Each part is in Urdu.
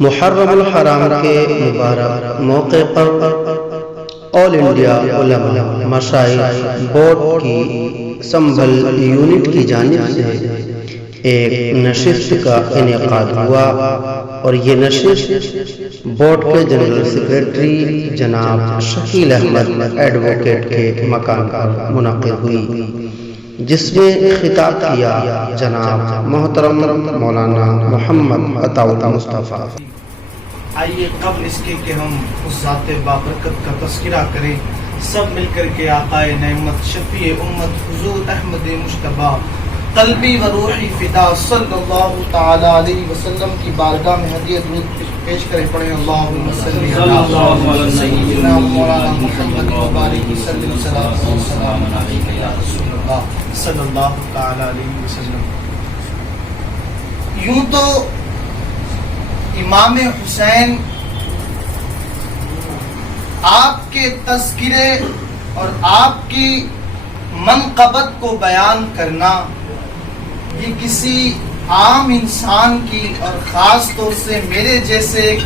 محرم الحرام کے مبارک موقع پر آل انڈیا علماء مشائخ بورڈ کی سنبھل یونٹ کی جانب سے ایک نشست کا انعقاد ہوا اور یہ نشست بورڈ کے جنرل سیکریٹری جناب شکیل احمد ایڈووکیٹ کے مکان پر منعقد ہوئی، جس میں خطاب کیا جناب محترم مولانا محمد عطا اللہ مصطفیٰ۔ آئیے قبل اس کے کہ ہم اس ذات بابرکت کا تذکرہ کریں، سب مل کر کے آقائے نعمت شفیع امت حضور احمد مجتبیٰ قلبی و روحی فدا صلی اللہ تعالی علیہ وسلم کی بارگاہ میں ہدیہ درود پیش کریں۔ پڑھیں اللہم صلی علی سیدنا مولانا محمد مبارک وسلم صلاۃ و سلام علیک یا رسول اللہ صلی اللہ تعالی علیہ وسلم۔ یوں تو امام حسین آپ کے تذکرے اور آپ کی منقبت کو بیان کرنا یہ کسی عام انسان کی اور خاص طور سے میرے جیسے ایک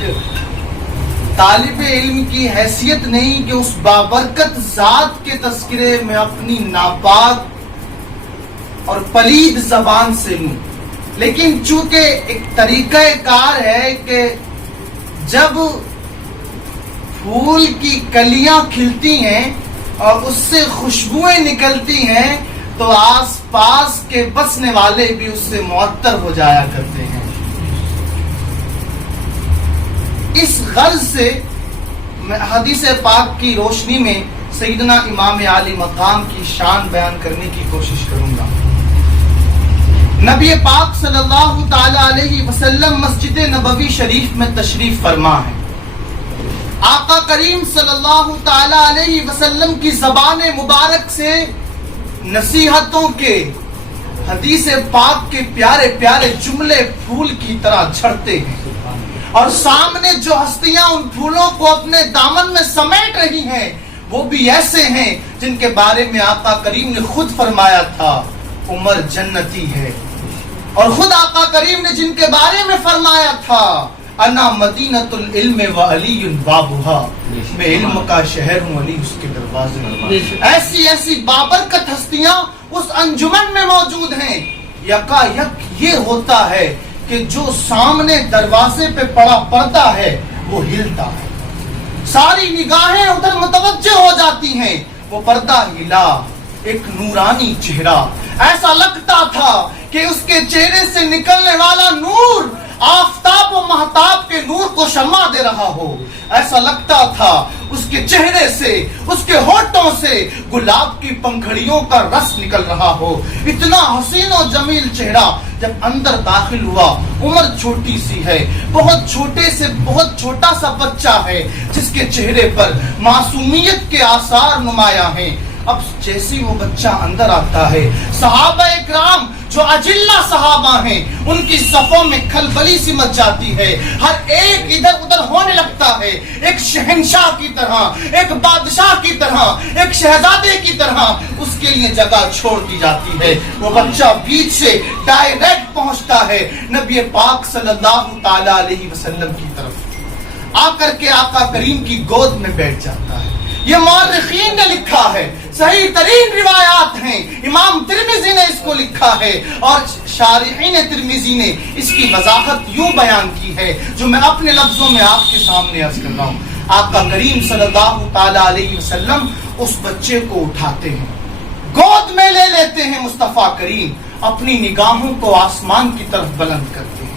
طالب علم کی حیثیت نہیں کہ اس بابرکت ذات کے تذکرے میں اپنی ناپاک اور پلید زبان سے لوں، لیکن چونکہ ایک طریقہ کار ہے کہ جب پھول کی کلیاں کھلتی ہیں اور اس سے خوشبوئیں نکلتی ہیں تو آس پاس کے بسنے والے بھی اس سے معطر ہو جایا کرتے ہیں۔ اس غرض سے میں حدیث پاک کی روشنی میں سیدنا امام عالی مقام کی شان بیان کرنے کی کوشش کروں گا۔ نبی پاک صلی اللہ تعالی علیہ وسلم مسجد نبوی شریف میں تشریف فرما ہے۔ آقا کریم صلی اللہ تعالی علیہ وسلم کی زبان مبارک سے نصیحتوں کے حدیث پاک کے پیارے پیارے جملے پھول کی طرح جھڑتے ہیں، اور سامنے جو ہستیاں ان پھولوں کو اپنے دامن میں سمیٹ رہی ہیں وہ بھی ایسے ہیں جن کے بارے میں آقا کریم نے خود فرمایا تھا عمر جنتی ہے، اور خود آقا کریم نے جن کے بارے میں فرمایا تھا انا مدینۃ العلم و علی بابھا، میں علم کا شہر ہوں، علی اس کے دروازے۔ ایسی ایسی بابرکت ہستیاں اس انجمن میں موجود ہیں۔ یکا یک یہ ہوتا ہے کہ جو سامنے دروازے پہ پڑا پردہ ہے وہ ہلتا ہے، ساری نگاہیں ادھر متوجہ ہو جاتی ہیں، وہ پردہ ہلا، ایک نورانی چہرہ، ایسا لگتا تھا کہ اس کے چہرے سے نکلنے والا نور آفتاب و مہتاب کے نور کو شمع دے رہا ہو، ایسا لگتا تھا اس کے چہرے سے، اس کے ہونٹوں سے گلاب کی پنکھڑیوں کا رس نکل رہا ہو۔ اتنا حسین و جمیل چہرہ جب اندر داخل ہوا، عمر چھوٹی سی ہے، بہت چھوٹے سے بہت چھوٹا سا بچہ ہے جس کے چہرے پر معصومیت کے آثار نمایاں ہیں۔ اب جیسی وہ بچہ اندر آتا ہے، صحابہ اکرام جو اجلہ صحابہ ہیں ان کی صفوں میں کھلبلی سی مچ جاتی ہے، ہر ایک ادھر ادھر ہونے لگتا ہے، ایک شہنشاہ کی طرح، ایک بادشاہ کی طرح، ایک شہزادے کی طرح اس کے لیے جگہ چھوڑ دی جاتی ہے۔ وہ بچہ بیچ سے ڈائریکٹ پہنچتا ہے نبی پاک صلی اللہ تعالی علیہ وسلم کی طرف، آ کر کے آقا کریم کی گود میں بیٹھ جاتا ہے۔ یہ مورخین نے لکھا ہے، صحیح ترین روایات ہیں، امام ترمذی نے اس کو لکھا ہے اور شارحین ترمذی نے اس کی وضاحت یوں بیان کی ہے جو میں اپنے لفظوں میں آپ کے سامنے عرض کر رہا ہوں۔ آقا کریم صلی اللہ تعالی علیہ وسلم اس بچے کو اٹھاتے ہیں، گود میں لے لیتے ہیں، مصطفیٰ کریم اپنی نگاہوں کو آسمان کی طرف بلند کرتے ہیں،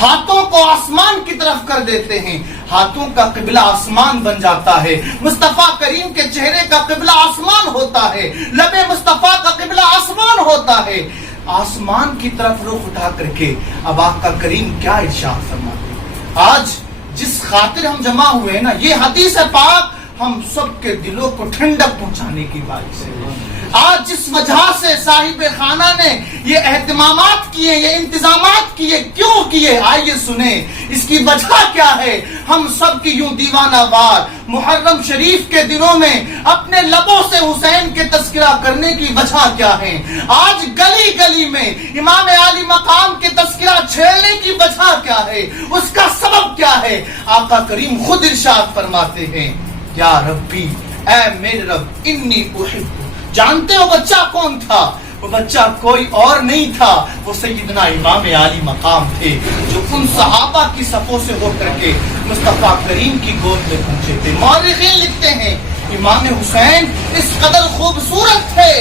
ہاتھوں کو آسمان کی طرف کر دیتے ہیں، ہاتھوں کا قبلہ آسمان بن جاتا ہے، مصطفیٰ کریم کے چہرے کا قبلہ آسمان ہوتا ہے، لب مصطفیٰ کا قبلہ آسمان ہوتا ہے۔ آسمان کی طرف رخ اٹھا کر کے اب آقا کریم کیا ارشاد فرماتے ہیں؟ آج جس خاطر ہم جمع ہوئے ہیں نا، یہ حدیث پاک ہم سب کے دلوں کو ٹھنڈک پہنچانے کی باعث ہے۔ آج جس وجہ سے صاحب خانہ نے یہ اہتمامات کیے، یہ انتظامات کیے، کیوں کیے؟ آئیے سنیں اس کی وجہ کیا ہے۔ ہم سب کی یوں دیوانہ وار محرم شریف کے دنوں میں اپنے لبوں سے حسین کے تذکرہ کرنے کی وجہ کیا ہے؟ آج گلی گلی میں امام عالی مقام کے تذکرہ چھیڑنے کی وجہ کیا ہے؟ اس کا سبب کیا ہے. آقا کریم خود ارشاد فرماتے ہیں یا ربی، اے میرے رب، انی احب. جانتے ہو بچہ کون تھا؟ وہ بچہ کوئی اور نہیں تھا، وہ سیدنا امام عالی مقام تھے جو ان صحابہ کی صفوں سے ہو کر کے مصطفیٰ کریم کی گود میں پہنچے تھے. مورخین لکھتے ہیں امام حسین اس قدر خوبصورت تھے،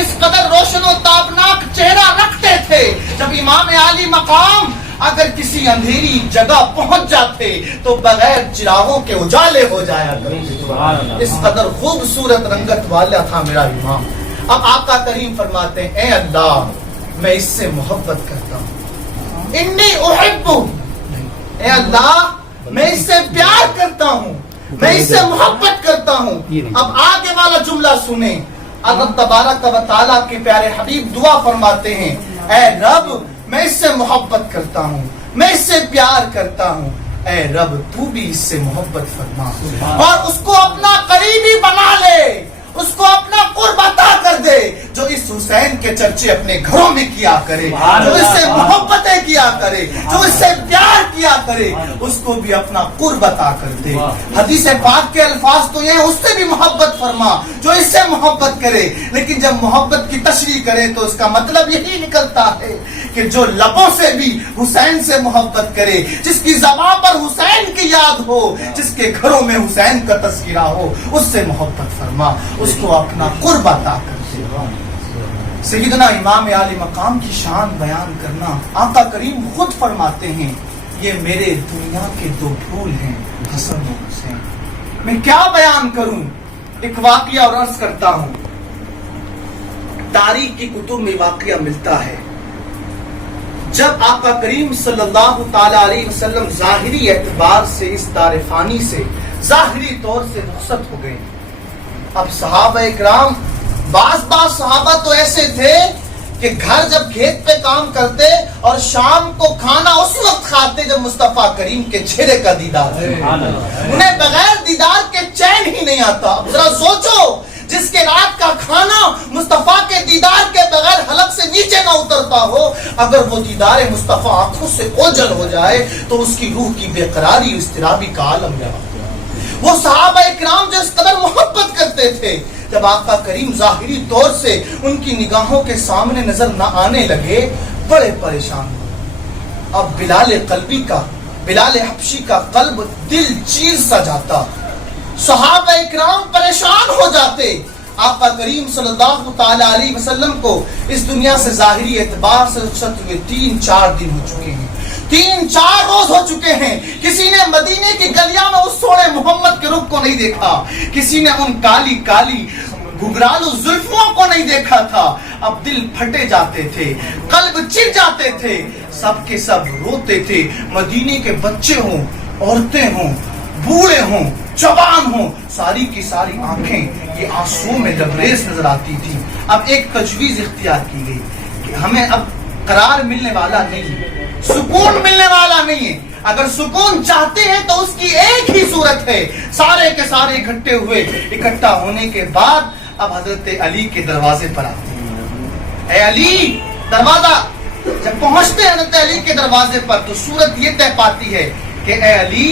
اس قدر روشن و تابناک چہرہ رکھتے تھے، جب امام عالی مقام اگر کسی اندھیری جگہ پہنچ جاتے تو بغیر چراغوں کے اجالے ہو جایا کرتے. اس قدر خوبصورت رنگت والا تھا میرا امام. اب آقا کریم فرماتے ہیں اے اللہ، میں اس سے محبت کرتا ہوں. انی احب، اے اللہ میں اس سے پیار کرتا ہوں، میں اس سے محبت کرتا ہوں. اب آگے والا جملہ سنیں. اللہ تبارک و تعالیٰ کے پیارے حبیب دعا فرماتے ہیں اے رب میں اس سے محبت کرتا ہوں، میں اس سے پیار کرتا ہوں. اے رب تو بھی اس سے محبت فرما اور اس کو اپنا قریبی بنا لے، اس کو اپنا قرب عطا کر دے، جو اس حسین کے چرچے اپنے گھروں میں کیا کرے، جو اس سے محبتیں کیا کرے، جو اس سے پیار کیا کرے، اس کو بھی اپنا قرب عطا کر دے. حدیث پاک کے الفاظ تو یہ اس سے بھی محبت فرما جو اس سے محبت کرے. لیکن جب محبت کی تشریح کرے تو اس کا مطلب یہی نکلتا ہے کہ جو لبوں سے بھی حسین سے محبت کرے، جس کی زبان پر حسین کی یاد ہو، جس کے گھروں میں حسین کا تذکرہ ہو، اس سے محبت فرما، اس کو اپنا قرب عطا کر دے. سیدنا امام عالی مقام کی شان بیان کرنا، آقا کریم خود فرماتے ہیں یہ میرے دنیا کے دو پھول ہیں حسن و حسین. میں کیا بیان کروں؟ ایک واقعہ اور عرض کرتا ہوں. تاریخ کی کتب میں واقعہ ملتا ہے جب آقا کریم صلی اللہ تعالی علیہ وسلم ظاہری اعتبار سے اس دار فانی سے ظاہری طور سے رخصت ہو گئے. اب صحابہ اکرام، بعض صحابہ تو ایسے تھے کہ گھر جب کھیت پہ کام کرتے اور شام کو کھانا اس وقت کھاتے جب مصطفیٰ کریم کے چہرے کا دیدار ہے. انہیں بغیر دیدار کے چین ہی نہیں آتا. ذرا سوچو، جس کے رات کا کھانا مصطفیٰ کے دیدار کے بغیر حلق سے نیچے نہ اترتا ہو، اگر وہ دیدار مصطفیٰ آنکھوں سے اوجھل ہو جائے تو اس کی روح کی بے قراری اضطرابی کا عالم جاتا. وہ صحابہ اکرام جو اس قدر محبت کرتے تھے، جب آقا کریم ظاہری طور سے ان کی نگاہوں کے سامنے نظر نہ آنے لگے بڑے پریشان ہوئے. اب بلال حبشی کا قلب دل چیر سا جاتا، صحابہ اکرام پریشان ہو جاتے. آقا کریم صلی اللہ تعالی علیہ وسلم کو اس دنیا سے ظاہری اعتبار سے رخصت ہوئے 3-4 دن ہو چکے ہیں، 3-4 روز ہو چکے ہیں. کسی نے مدینے کی گلیاں میں اس سوڑے محمد کے رخ کو نہیں دیکھا، کسی نے ان کالی کالی گھگرالو زلفوں کو نہیں دیکھا تھا. اب دل پھٹے جاتے تھے، قلب چر جاتے تھے، سب کے سب روتے تھے. مدینے کے بچے ہوں، عورتیں ہوں، بوڑھے ہوں، جوان ہوں، ساری کی ساری آنکھیں یہ آنسو میں لبریز نظر آتی تھی. اب ایک تجویز اختیار کی گئی کہ ہمیں اب قرار ملنے والا نہیں ہے، سکون ملنے والا نہیں ہے. اگر سکون چاہتے ہیں تو اس کی ایک ہی صورت ہے، سارے کے سارے اکٹھا ہونے کے بعد اب حضرت علی کے دروازے پر آتے ہیں. اے علی، دروازہ جب پہنچتے ہیں حضرت علی کے دروازے پر تو صورت یہ طے پاتی ہے کہ اے علی،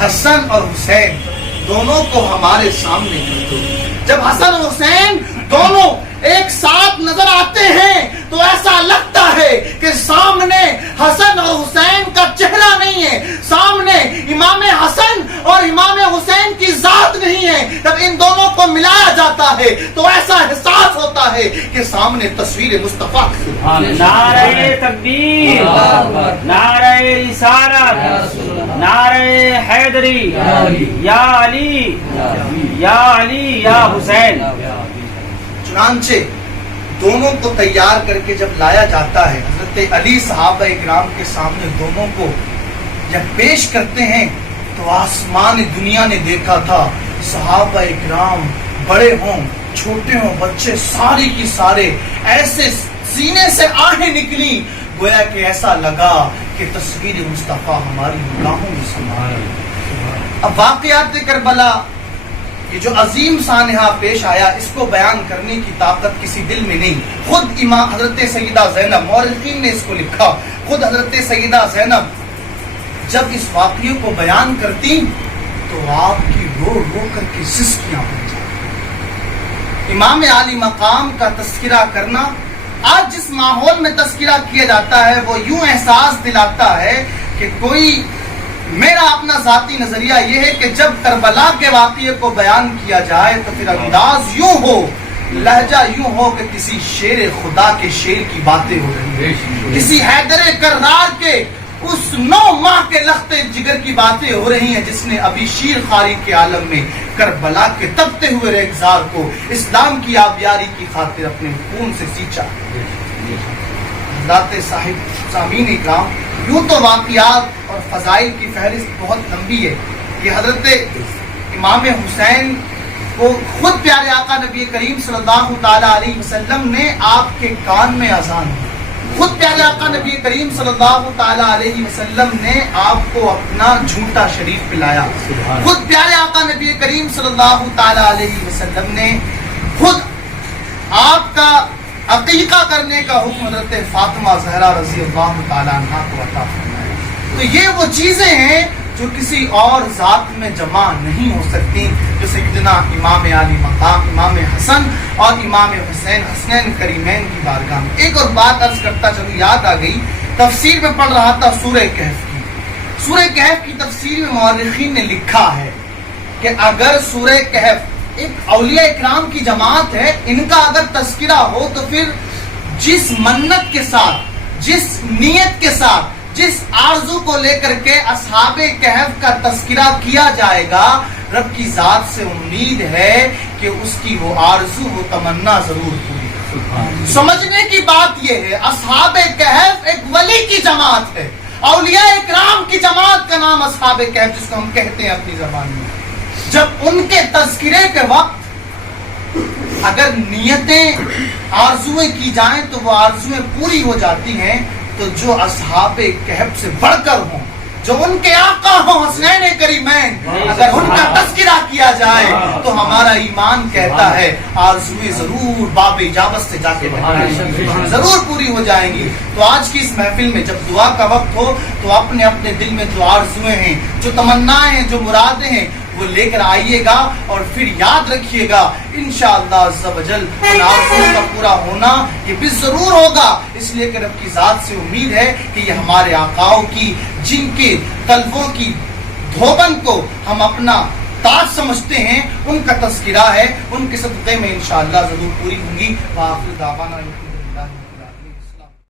حسن اور حسین دونوں کو ہمارے سامنے کر دو. جب حسن اور حسین دونوں ایک ساتھ نظر آتے ہیں تو ایسا لگتا ہے کہ سامنے حسن اور حسین کا چہرہ نہیں ہے، سامنے امام حسن اور امام حسین کی ذات نہیں ہے. جب ان دونوں کو ملایا جاتا ہے تو ایسا احساس ہوتا ہے کہ سامنے تصویر مصطفیٰ. نعرہ تکبیر، نعرہ رسالت، نعرہ حیدری، یا علی یا علی یا حسین. چنانچہ دونوں کو تیار کر کے جب لایا جاتا ہے، حضرت علی صحابہ اکرام کے سامنے دونوں کو جب پیش کرتے ہیں تو آسمان دنیا نے دیکھا تھا صحابہ اکرام بڑے ہوں چھوٹے ہوں بچے سارے کی سارے ایسے سینے سے آہیں نکلی گویا کہ ایسا لگا کہ تصویر مصطفیٰ ہماری نگاہوں میں سما ہے. اب واقعات کربلا یہ جو عظیم سانحہ پیش آیا اس کو بیان کرنے کی طاقت کسی دل میں نہیں. خود امام حضرت سیدہ زینب، مورخین نے اس کو لکھا، خود حضرت سیدہ زینب جب اس واقعے کو بیان کرتی تو آپ کی رو رو کر کے سسکیاں بن جاتی. امام عالی مقام کا تذکرہ کرنا آج جس ماحول میں تذکرہ کیا جاتا ہے وہ یوں احساس دلاتا ہے کہ کوئی، میرا اپنا ذاتی نظریہ یہ ہے کہ جب کربلا کے واقعے کو بیان کیا جائے تو پھر انداز یوں ہو، لہجہ یوں ہو کہ کسی شیر خدا کے شیر کی باتیں ہو رہی ہیں، کسی حیدر کرار کے اس 9 ماہ کے لخت جگر کی باتیں ہو رہی ہیں جس نے ابھی شیر خاری کے عالم میں کربلا کے تپتے ہوئے ریگزار کو اسلام کی آبیاری کی خاطر اپنے خون سے سینچا. حضرات صاحب سامعین اکرام، یوں تو واقعات اور فضائل کی فہرست بہت لمبی ہے. یہ حضرت امام حسین کو خود پیارے آقا نبی کریم صلی اللہ تعالی علیہ وسلم نے آپ کے کان میں اذان دی. خود پیارے آقا نبی کریم صلی اللہ تعالی علیہ وسلم نے آپ کو اپنا جھوٹا شریف پلایا. خود پیارے آقا نبی کریم صلی اللہ تعالی علیہ وسلم نے خود آپ کا عقیقہ کرنے کا حکم حضرت فاطمہ زہرا رضی اللہ تعالی عنہا کو عطا فرمایا. تو یہ وہ چیزیں ہیں جو کسی اور ذات میں جمع نہیں ہو سکتی، جو سیدنا امام عالی مقام امام حسن اور امام حسین حسنین کریمین کی بارگاہ میں. ایک اور بات عرض کرتا چلو یاد آ گئی، تفسیر میں پڑھ رہا تھا سورہ کہف کی. سورہ کہف کی تفسیر میں مورخین نے لکھا ہے کہ اگر سورہ کہف ایک اولیاء اکرام کی جماعت ہے، ان کا اگر تذکرہ ہو تو پھر جس منت کے ساتھ، جس نیت کے ساتھ، جس آرزو کو لے کر کے اصحاب کہف کا تذکرہ کیا جائے گا، رب کی ذات سے امید ہے کہ اس کی وہ آرزو وہ تمنا ضرور پوری. سمجھنے کی بات یہ ہے، اصحاب کہف ایک ولی کی جماعت ہے، اولیاء اکرام کی جماعت کا نام اصحاب کہف جس کو ہم کہتے ہیں اپنی زبان میں. جب ان کے تذکرے کے وقت اگر نیتیں آرزویں کی جائیں تو وہ آرزویں پوری ہو جاتی ہیں. تو جو اصحاب کہف سے بڑھ کر ہوں، جو ان کے آقا ہوں حسنین کریمین، اگر ان کا تذکرہ کیا جائے تو ہمارا ایمان کہتا ہے آرزویں ضرور باب اجابت سے جا کے ضرور پوری ہو جائیں گی. تو آج کی اس محفل میں جب دعا کا وقت ہو تو اپنے اپنے دل میں جو آرزویں ہیں، جو تمنائیں ہیں، جو مرادیں ہیں، وہ لے کر آئیے گا اور پھر یاد رکھیے گا انشاءاللہ عز و جل ان آرزوؤں کا پورا ہونا یہ بھی ضرور ہوگا. اس لیے کہ رب کی ذات سے امید ہے کہ یہ ہمارے آقاؤں کی جن کے قلبوں کی دھوبن کو ہم اپنا تاج سمجھتے ہیں، ان کا تذکرہ ہے، ان کے صدقے میں انشاءاللہ ضرور پوری ہوں گی. وآخر دعوانا